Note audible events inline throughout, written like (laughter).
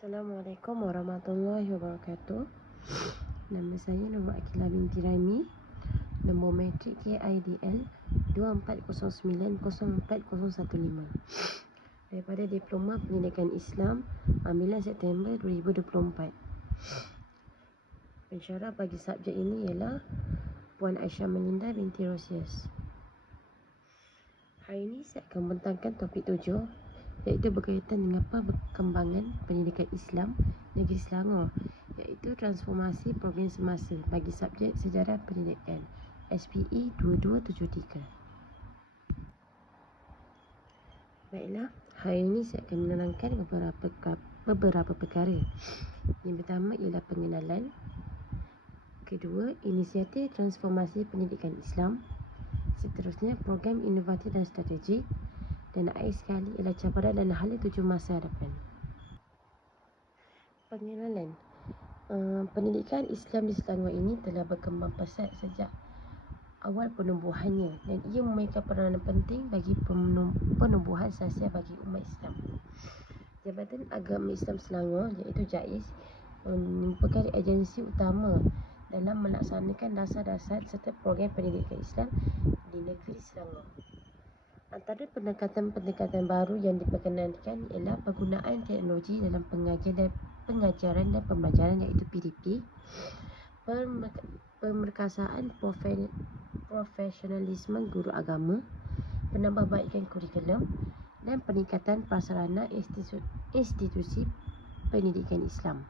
Assalamualaikum warahmatullahi wabarakatuh. Nama saya Nur Akilah binti Raimi. Nombor matrik KIDL 24090415. Daripada Diploma Pendidikan Islam 9 September 2024. Pensyarah bagi subjek ini ialah Puan Aisyah Melinda binti Rosius. Hari ini saya akan membentangkan topik tujuh iaitu berkaitan dengan perkembangan pendidikan Islam negeri Selangor iaitu transformasi provinsi semasa bagi subjek sejarah pendidikan SPE 2273. Baiklah, hari ini saya akan menerangkan beberapa beberapa perkara. Yang pertama ialah pengenalan. Kedua, inisiatif transformasi pendidikan Islam. Seterusnya, program inovatif dan strategi dan akhir sekali ialah cabaran dan hal tujuh masa hadapan. Pengenalan uh, Pendidikan Islam di Selangor ini telah berkembang pesat sejak awal penumbuhannya dan ia memainkan peranan penting bagi penumbuhan sosial bagi umat Islam. Jabatan Agama Islam Selangor iaitu JAIS merupakan agensi utama dalam melaksanakan dasar-dasar serta program pendidikan Islam di negeri Selangor. Antara pendekatan-pendekatan baru yang diperkenalkan ialah penggunaan teknologi dalam pengajaran dan, pengajaran dan pembelajaran iaitu PDP, pemerkasaan profesionalisme guru agama, penambahbaikan kurikulum dan peningkatan prasarana institusi pendidikan Islam.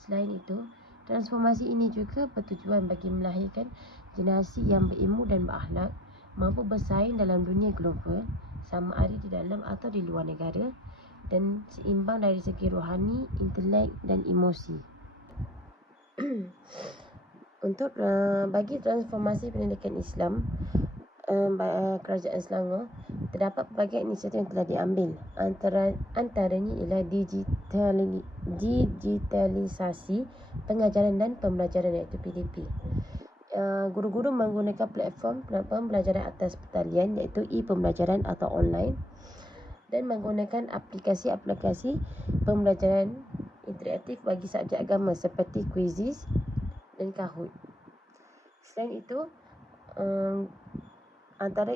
Selain itu, transformasi ini juga bertujuan bagi melahirkan generasi yang berilmu dan berakhlak mampu bersaing dalam dunia global sama ada di dalam atau di luar negara dan seimbang dari segi rohani, intelek dan emosi. (clears throat) Untuk uh, bagi transformasi pendidikan Islam uh, kerajaan Selangor terdapat berbagai inisiatif yang telah diambil antara antaranya ialah digital digitalisasi pengajaran dan pembelajaran iaitu PDP. Uh, guru-guru menggunakan platform pembelajaran atas pertalian iaitu e-pembelajaran atau online dan menggunakan aplikasi-aplikasi pembelajaran interaktif bagi subjek agama seperti Quizzes dan Kahoot. Selain itu, um, antara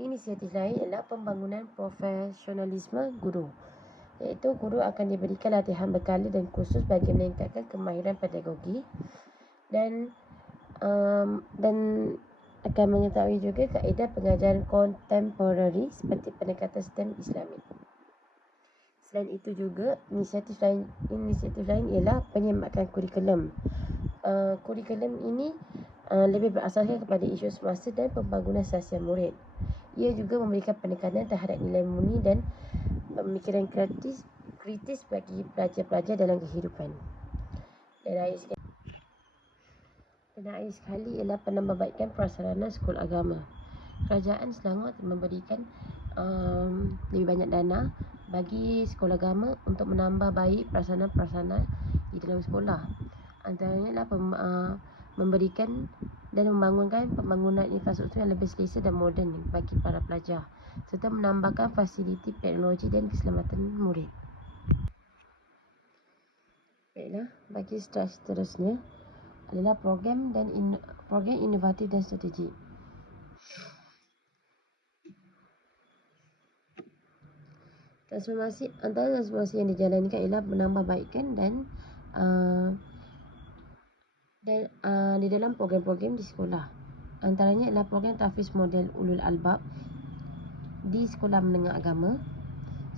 inisiatif lain ialah pembangunan profesionalisme guru iaitu guru akan diberikan latihan berkala dan khusus bagi meningkatkan kemahiran pedagogi dan um, dan akan mengetahui juga kaedah pengajaran kontemporari seperti pendekatan sistem Islami. Selain itu juga inisiatif lain inisiatif lain ialah penyemakan kurikulum. Uh, kurikulum ini uh, lebih berasaskan kepada isu semasa dan pembangunan sosial murid. Ia juga memberikan penekanan terhadap nilai murni dan pemikiran kritis kritis bagi pelajar-pelajar dalam kehidupan. Dan akhir sekali ialah penambahbaikan prasarana sekolah agama. Kerajaan Selangor memberikan um, lebih banyak dana bagi sekolah agama untuk menambah baik prasarana-prasarana di dalam sekolah. Antaranya adalah pem, uh, memberikan dan membangunkan pembangunan infrastruktur yang lebih selesa dan moden bagi para pelajar serta menambahkan fasiliti teknologi dan keselamatan murid. Baiklah, bagi seterusnya adalah program dan in, program inovatif dan strategi. Transformasi antara transformasi yang dijalankan ialah menambahbaikan dan uh, dan uh, di dalam program-program di sekolah. Antaranya adalah program tahfiz model ulul albab di sekolah menengah agama.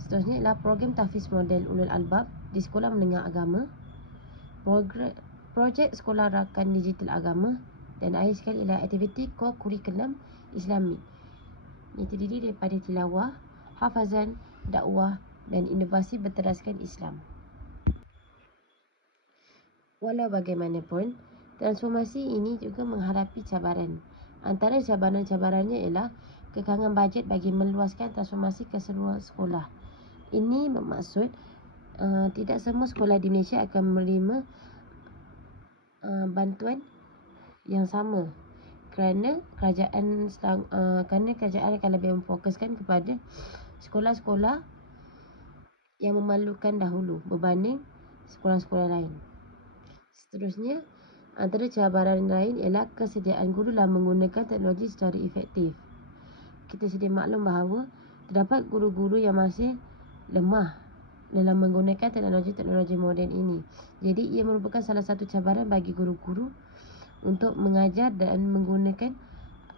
Seterusnya adalah program tahfiz model ulul albab di sekolah menengah agama. Program projek sekolah rakan digital agama dan akhir sekali ialah aktiviti core kurikulum Islami yang terdiri daripada tilawah, hafazan, dakwah dan inovasi berteraskan Islam. Walau bagaimanapun, transformasi ini juga menghadapi cabaran. Antara cabaran-cabarannya ialah kekangan bajet bagi meluaskan transformasi ke seluruh sekolah. Ini bermaksud uh, tidak semua sekolah di Malaysia akan menerima uh, bantuan yang sama kerana kerajaan uh, kerana kerajaan akan lebih memfokuskan kepada sekolah-sekolah yang memalukan dahulu berbanding sekolah-sekolah lain. Seterusnya, antara cabaran lain ialah kesediaan guru dalam menggunakan teknologi secara efektif. Kita sedia maklum bahawa terdapat guru-guru yang masih lemah dalam menggunakan teknologi-teknologi moden ini. Jadi, ia merupakan salah satu cabaran bagi guru-guru untuk mengajar dan menggunakan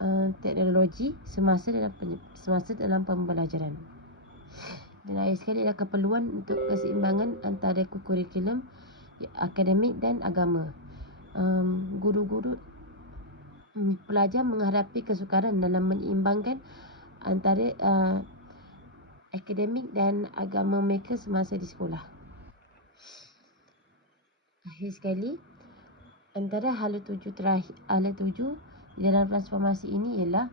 uh, teknologi semasa dalam semasa dalam pembelajaran. Dan akhir sekali adalah keperluan untuk keseimbangan antara kurikulum akademik dan agama. Um, guru-guru um, pelajar menghadapi kesukaran dalam menyeimbangkan antara uh, akademik dan agama mereka semasa di sekolah. Akhir sekali, antara hala tuju terakhir hala tuju dalam transformasi ini ialah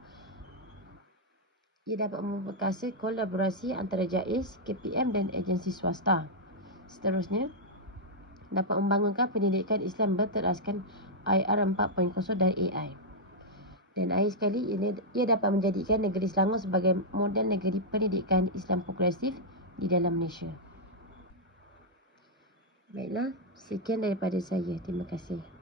ia dapat memperkasa kolaborasi antara JAIS, KPM dan agensi swasta. Seterusnya, dapat membangunkan pendidikan Islam berteraskan IR 4.0 dan AI. Dan akhir sekali, ia dapat menjadikan negeri Selangor sebagai model negeri pendidikan Islam progresif di dalam Malaysia. Baiklah, sekian daripada saya. Terima kasih.